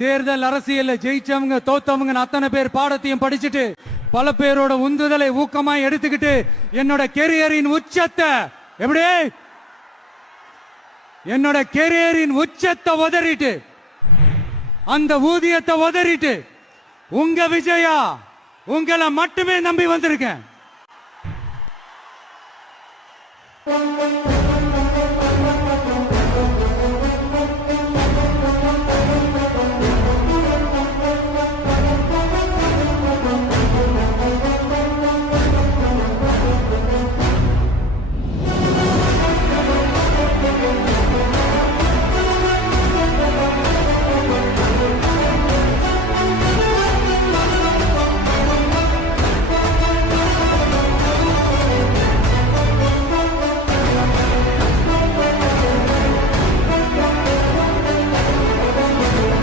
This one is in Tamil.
தேர்தல் அரசியல்ல ஜெயிச்சவங்க தோத்தவங்க அத்தனை பேர் பாடத்தையும் படிச்சுட்டு பல பேரோட உந்துதலை ஊக்கமா எடுத்துக்கிட்டு என்னோட கெரியரின் உச்சத்தை எப்படி என்னோட கெரியரின் உச்சத்தை உதறிட்டு அந்த ஊதியத்தை உதறிட்டு உங்க விஜயா உங்களை மட்டுமே நம்பி வந்திருக்கேன்.